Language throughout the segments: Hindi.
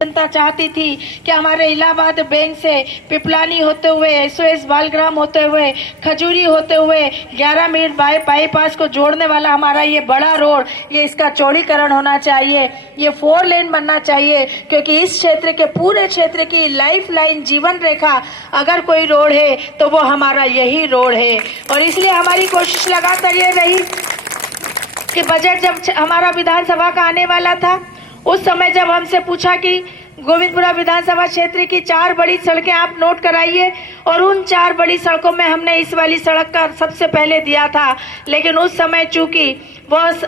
जनता चाहती थी कि हमारे इलाहाबाद बैंक से पिपलानी होते हुए एसओएस बालग्राम होते हुए खजूरी होते हुए 11 मील बाईपास को जोड़ने वाला हमारा ये बड़ा रोड, ये इसका चौड़ीकरण होना चाहिए, ये 4 लेन बनना चाहिए। क्योंकि इस क्षेत्र के पूरे क्षेत्र की लाइफ लाइन, जीवन रेखा अगर कोई रोड है तो वो हमारा यही रोड है। और इसलिए हमारी कोशिश लगातार ये रही कि बजट जब हमारा विधानसभा का आने वाला था, उस समय जब हमसे पूछा कि गोविंदपुरा विधानसभा क्षेत्र की 4 बड़ी सड़कें आप नोट कराइए, और उन 4 बड़ी सड़कों में हमने इस वाली सड़क का सबसे पहले दिया था। लेकिन उस समय चूंकि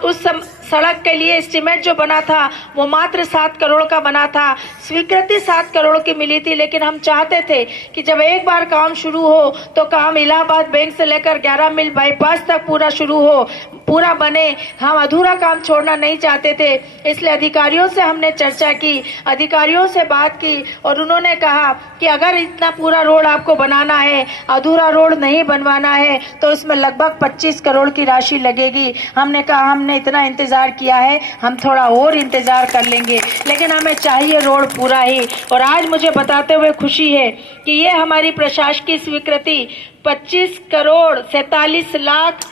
उस सड़क के लिए एस्टीमेट जो बना था वो मात्र 7 करोड़ का बना था, स्वीकृति 7 करोड़ की मिली थी। लेकिन हम चाहते थे कि जब एक बार काम शुरू हो तो काम इलाहाबाद बैंक से लेकर 11 मील बाईपास तक पूरा शुरू हो, पूरा बने। हम अधूरा काम छोड़ना नहीं चाहते थे। इसलिए अधिकारियों से हमने चर्चा की, अधिकारियों से बात की, और उन्होंने कहा कि अगर इतना पूरा रोड आपको बनाना है, अधूरा रोड नहीं बनवाना है, तो इसमें लगभग 25 करोड़ की राशि लगेगी। हमने कहा हमने इतना इंतजार किया है, हम थोड़ा और इंतजार कर लेंगे, लेकिन हमें चाहिए रोड पूरा ही। और आज मुझे बताते हुए खुशी है कि ये हमारी प्रशासकीय स्वीकृति 25 करोड़ 47 लाख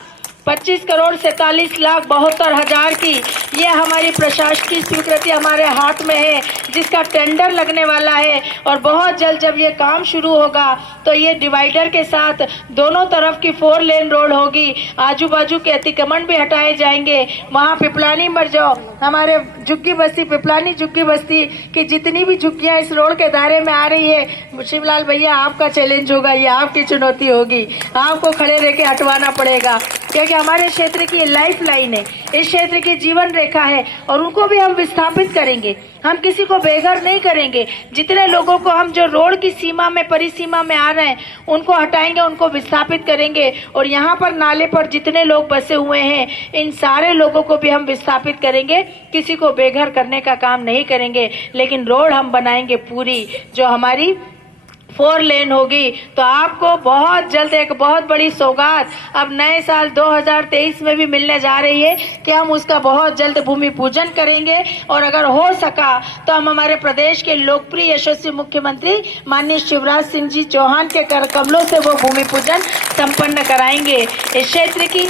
72 हजार की ये हमारी प्रशासकीय स्वीकृति हमारे हाथ में है, जिसका टेंडर लगने वाला है। और बहुत जल्द जब ये काम शुरू होगा तो ये डिवाइडर के साथ दोनों तरफ की 4 लेन रोड होगी, आजू बाजू के अतिक्रमण भी हटाए जाएंगे। वहाँ पिपलानी मर जाओ, हमारे झुग्गी बस्ती, पिपलानी झुग्गी बस्ती की जितनी भी झुग्गियाँ इस रोड के दायरे में आ रही है, शिवलाल भैया आपका चैलेंज होगा, ये आपकी चुनौती होगी, आपको खड़े रह के हटवाना पड़ेगा। क्योंकि हमारे क्षेत्र की लाइफ लाइन है, इस क्षेत्र की जीवन रेखा है, और उनको भी हम विस्थापित करेंगे। हम किसी को बेघर नहीं करेंगे। जितने लोगों को हम जो रोड की सीमा में, परिसीमा में आ रहे हैं, उनको हटाएंगे, उनको विस्थापित करेंगे। और यहाँ पर नाले पर जितने लोग बसे हुए हैं, इन सारे लोगों को भी हम विस्थापित करेंगे। किसी को बेघर करने का काम नहीं करेंगे, लेकिन रोड हम बनाएंगे पूरी, जो हमारी 4 लेन होगी। तो आपको बहुत जल्द एक बहुत बड़ी सौगात अब नए साल 2023 में भी मिलने जा रही है कि हम उसका बहुत जल्द भूमि पूजन करेंगे। और अगर हो सका तो हम हमारे प्रदेश के लोकप्रिय यशस्वी मुख्यमंत्री माननीय शिवराज सिंह जी चौहान के कर कमलों से वो भूमि पूजन संपन्न कराएंगे। इस क्षेत्र की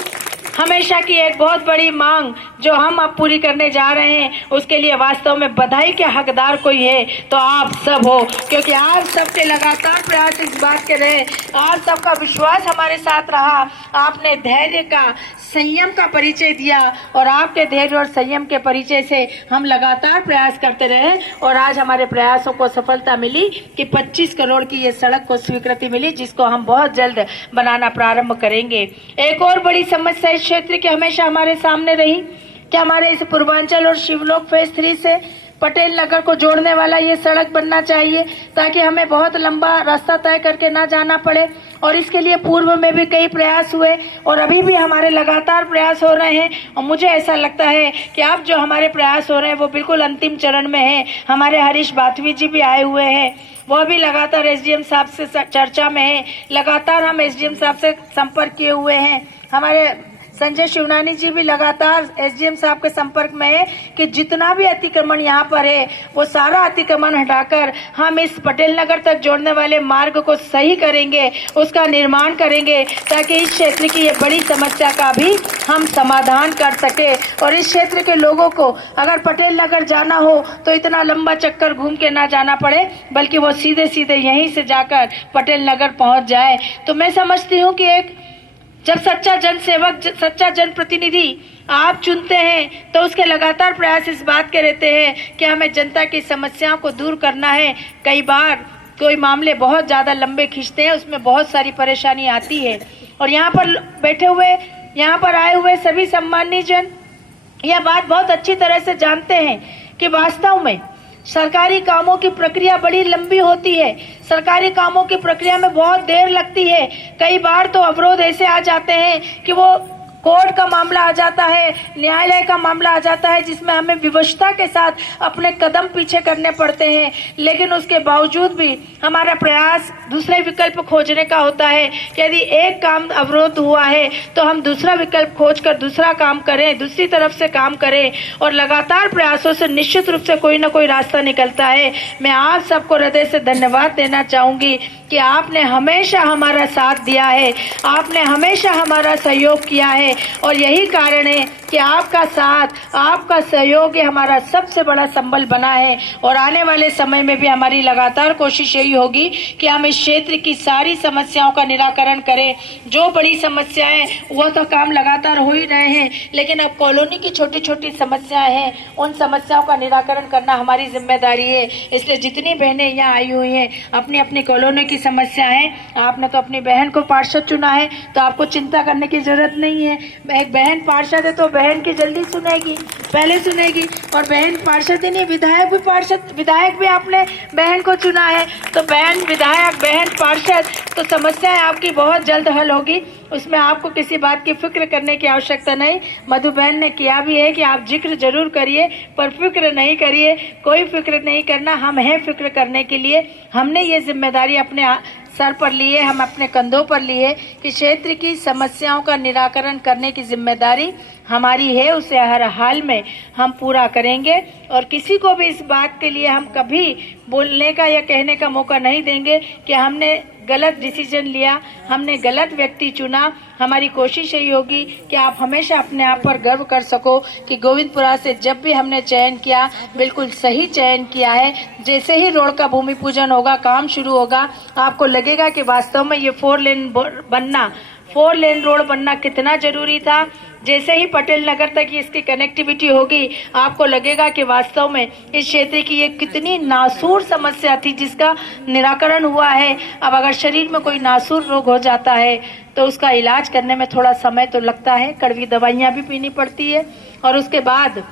हमेशा की एक बहुत बड़ी मांग जो हम अब पूरी करने जा रहे हैं, उसके लिए वास्तव में बधाई के हकदार कोई है तो आप सब हो। क्योंकि आप सबके लगातार प्रयास इस बात के रहे, आप सबका विश्वास हमारे साथ रहा, आपने धैर्य का, संयम का परिचय दिया, और आपके धैर्य और संयम के परिचय से हम लगातार प्रयास करते रहे। और आज हमारे प्रयासों को सफलता मिली कि 25 करोड़ की ये सड़क को स्वीकृति मिली, जिसको हम बहुत जल्द बनाना प्रारंभ करेंगे। एक और बड़ी समस्या इस क्षेत्र की हमेशा हमारे सामने रही कि हमारे इस पूर्वांचल और शिवलोक फेज 3 से पटेल नगर को जोड़ने वाला ये सड़क बनना चाहिए, ताकि हमें बहुत लंबा रास्ता तय करके ना जाना पड़े। और इसके लिए पूर्व में भी कई प्रयास हुए, और अभी भी हमारे लगातार प्रयास हो रहे हैं। और मुझे ऐसा लगता है कि अब जो हमारे प्रयास हो रहे हैं वो बिल्कुल अंतिम चरण में है। हमारे हरीश बाथवी जी भी आए हुए हैं, वह भी लगातार एसडीएम साहब से चर्चा में है। लगातार हम एसडीएम साहब से संपर्क किए हुए हैं। हमारे संजय शिवनानी जी भी लगातार एसडीएम साहब के संपर्क में है कि जितना भी अतिक्रमण यहाँ पर है वो सारा अतिक्रमण हटाकर हम इस पटेल नगर तक जोड़ने वाले मार्ग को सही करेंगे, उसका निर्माण करेंगे, ताकि इस क्षेत्र की ये बड़ी समस्या का भी हम समाधान कर सके। और इस क्षेत्र के लोगों को अगर पटेल नगर जाना हो तो इतना लंबा चक्कर घूम के ना जाना पड़े, बल्कि वो सीधे सीधे यहीं से जाकर पटेल नगर पहुँच जाए। तो मैं समझती हूँ कि एक जब सच्चा जनसेवक, सच्चा जनप्रतिनिधि आप चुनते हैं तो उसके लगातार प्रयास इस बात के रहते हैं कि हमें जनता की समस्याओं को दूर करना है। कई बार कोई मामले बहुत ज़्यादा लंबे खींचते हैं, उसमें बहुत सारी परेशानी आती है। और यहाँ पर बैठे हुए, यहाँ पर आए हुए सभी सम्मानीय जन यह बात बहुत अच्छी तरह से जानते हैं कि वास्तव में सरकारी कामों की प्रक्रिया बड़ी लंबी होती है। सरकारी कामों की प्रक्रिया में बहुत देर लगती है। कई बार तो अवरोध ऐसे आ जाते हैं कि वो कोर्ट का मामला आ जाता है, न्यायालय का मामला आ जाता है, जिसमें हमें विवशता के साथ अपने कदम पीछे करने पड़ते हैं। लेकिन उसके बावजूद भी हमारा प्रयास दूसरे विकल्प खोजने का होता है। यदि एक काम अवरोध हुआ है तो हम दूसरा विकल्प खोजकर दूसरा काम करें, दूसरी तरफ से काम करें, और लगातार प्रयासों से निश्चित रूप से कोई ना कोई रास्ता निकलता है। मैं आप सबको हृदय से धन्यवाद देना चाहूंगी कि आपने हमेशा हमारा साथ दिया है, आपने हमेशा हमारा सहयोग किया है, और यही कारण है कि आपका साथ, आपका सहयोग ही हमारा सबसे बड़ा संबल बना है। और आने वाले समय में भी हमारी लगातार कोशिश यही होगी कि हम इस क्षेत्र की सारी समस्याओं का निराकरण करें। जो बड़ी समस्याएं वो तो काम लगातार हो ही रहे हैं, लेकिन अब कॉलोनी की छोटी छोटी समस्याएं हैं, उन समस्याओं का निराकरण करना हमारी जिम्मेदारी है। इसलिए जितनी बहनें यहाँ आई हुई हैं, अपनी अपनी कॉलोनी की समस्या है, आपने तो अपनी बहन को पार्षद चुना है तो आपको चिंता करने की जरूरत नहीं है। एक बहन पार्षद है तो बहन की जल्दी सुनेगी, पहले सुनेगी। और बहन पार्षद ही नहीं, विधायक भी पार्षद, विधायक भी आपने बहन को चुना है, तो बहन विधायक, बहन पार्षद, तो समस्याएं आपकी बहुत जल्द हल होगी। उसमें आपको किसी बात की फिक्र करने की आवश्यकता नहीं। मधु बहन ने किया भी है कि आप जिक्र जरूर करिए पर फिक्र नहीं करिए, कोई फिक्र नहीं करना, हम हैं फिक्र करने के लिए। हमने ये जिम्मेदारी अपने सर पर लिए, हम अपने कंधों पर लिए कि क्षेत्र की समस्याओं का निराकरण करने की जिम्मेदारी हमारी है, उसे हर हाल में हम पूरा करेंगे। और किसी को भी इस बात के लिए हम कभी बोलने का या कहने का मौका नहीं देंगे कि हमने गलत डिसीजन लिया, हमने गलत व्यक्ति चुना। हमारी कोशिश यही होगी कि आप हमेशा अपने आप पर गर्व कर सको कि गोविंदपुरा से जब भी हमने चयन किया, बिल्कुल सही चयन किया है। जैसे ही रोड का भूमि पूजन होगा, काम शुरू होगा, आपको लगेगा कि वास्तव में ये 4 लेन रोड बनना कितना जरूरी था। जैसे ही पटेल नगर तक इसकी कनेक्टिविटी होगी, आपको लगेगा कि वास्तव में इस क्षेत्र की ये कितनी नासूर समस्या थी जिसका निराकरण हुआ है। अब अगर शरीर में कोई नासूर रोग हो जाता है तो उसका इलाज करने में थोड़ा समय तो लगता है, कड़वी दवाइयाँ भी पीनी पड़ती है, और उसके बाद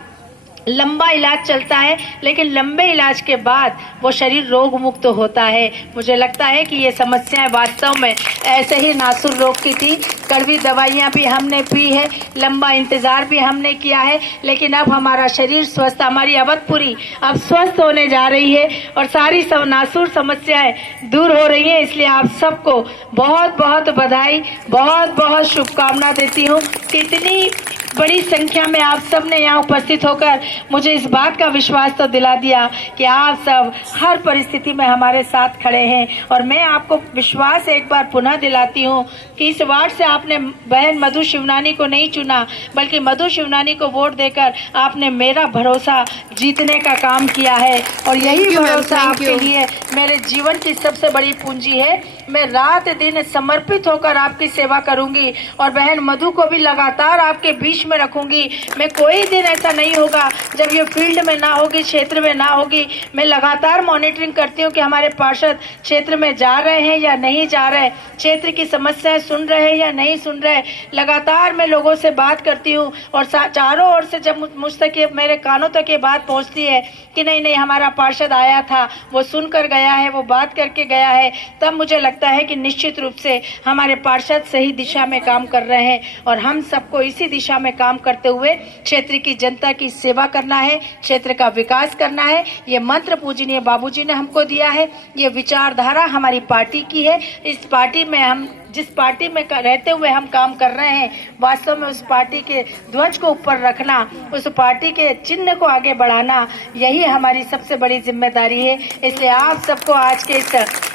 लंबा इलाज चलता है, लेकिन लंबे इलाज के बाद वो शरीर रोग मुक्त होता है। मुझे लगता है कि ये समस्याएं वास्तव में ऐसे ही नासुर रोग की थी। कड़वी दवाइयाँ भी हमने पी है, लंबा इंतजार भी हमने किया है, लेकिन अब हमारा शरीर स्वस्थ, हमारी अवधपुरी अब स्वस्थ होने जा रही है और सारी नासुर समस्याएं दूर हो रही हैं। इसलिए आप सबको बहुत बहुत बधाई, बहुत बहुत शुभकामना देती हूँ। कितनी बड़ी संख्या में आप सब ने यहाँ उपस्थित होकर मुझे इस बात का विश्वास तो दिला दिया कि आप सब हर परिस्थिति में हमारे साथ खड़े हैं। और मैं आपको विश्वास एक बार पुनः दिलाती हूँ कि इस वार्ड से आपने बहन मधु शिवनानी को नहीं चुना, बल्कि मधु शिवनानी को वोट देकर आपने मेरा भरोसा जीतने का काम किया है। और यही भरोसा आपके लिए मेरे जीवन की सबसे बड़ी पूंजी है। मैं रात दिन समर्पित होकर आपकी सेवा करूंगी और बहन मधु को भी लगातार आपके बीच में रखूंगी। मैं कोई दिन ऐसा नहीं होगा जब ये फील्ड में ना होगी, क्षेत्र में ना होगी। मैं लगातार मॉनिटरिंग करती हूँ कि हमारे पार्षद क्षेत्र में जा रहे हैं या नहीं जा रहे, क्षेत्र की समस्याएं सुन रहे हैं या नहीं सुन रहे। लगातार मैं लोगों से बात करती हूँ और चारों ओर से जब मुझ तक ये, मेरे कानों तक ये बात पहुँचती है कि नहीं नहीं हमारा पार्षद आया था, वो सुनकर गया है, वो बात करके गया है, तब मुझे लगता है कि निश्चित रूप से हमारे पार्षद सही दिशा में काम कर रहे हैं। और हम सबको इसी दिशा में काम करते हुए क्षेत्र की जनता की सेवा करना है, क्षेत्र का विकास करना है। ये मंत्र पूजनीय बाबूजी ने हमको दिया है, ये विचारधारा हमारी पार्टी की है। इस पार्टी में हम जिस पार्टी में रहते हुए हम काम कर रहे हैं, वास्तव में उस पार्टी के ध्वज को ऊपर रखना, उस पार्टी के चिन्ह को आगे बढ़ाना, यही हमारी सबसे बड़ी जिम्मेदारी है। इसलिए आप सबको आज के इस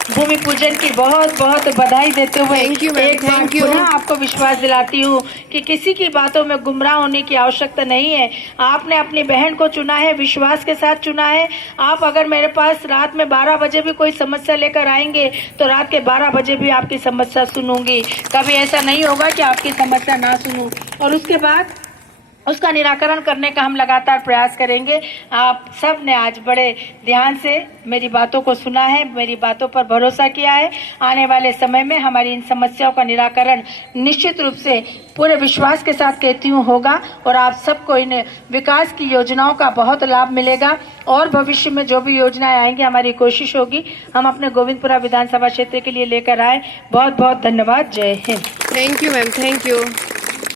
भूमि पूजन की बहुत बहुत बधाई देते हुए एक बार पुनः आपको विश्वास दिलाती हूँ कि किसी की बातों में गुमराह होने की आवश्यकता नहीं है। आपने अपनी बहन को चुना है, विश्वास के साथ चुना है। आप अगर मेरे पास रात में 12 बजे भी कोई समस्या लेकर आएंगे तो रात के 12 बजे भी आपकी समस्या सुनूंगी। कभी ऐसा नहीं होगा कि आपकी समस्या ना सुनूं। और उसके बाद उसका निराकरण करने का हम लगातार प्रयास करेंगे। आप सब ने आज बड़े ध्यान से मेरी बातों को सुना है, मेरी बातों पर भरोसा किया है। आने वाले समय में हमारी इन समस्याओं का निराकरण निश्चित रूप से पूरे विश्वास के साथ कहती हूँ होगा और आप सबको इन विकास की योजनाओं का बहुत लाभ मिलेगा। और भविष्य में जो भी योजनाएं आएंगी, हमारी कोशिश होगी हम अपने गोविंदपुरा विधानसभा क्षेत्र के लिए लेकर आए। बहुत बहुत धन्यवाद। जय Hind. Thank you ma'am, thank you.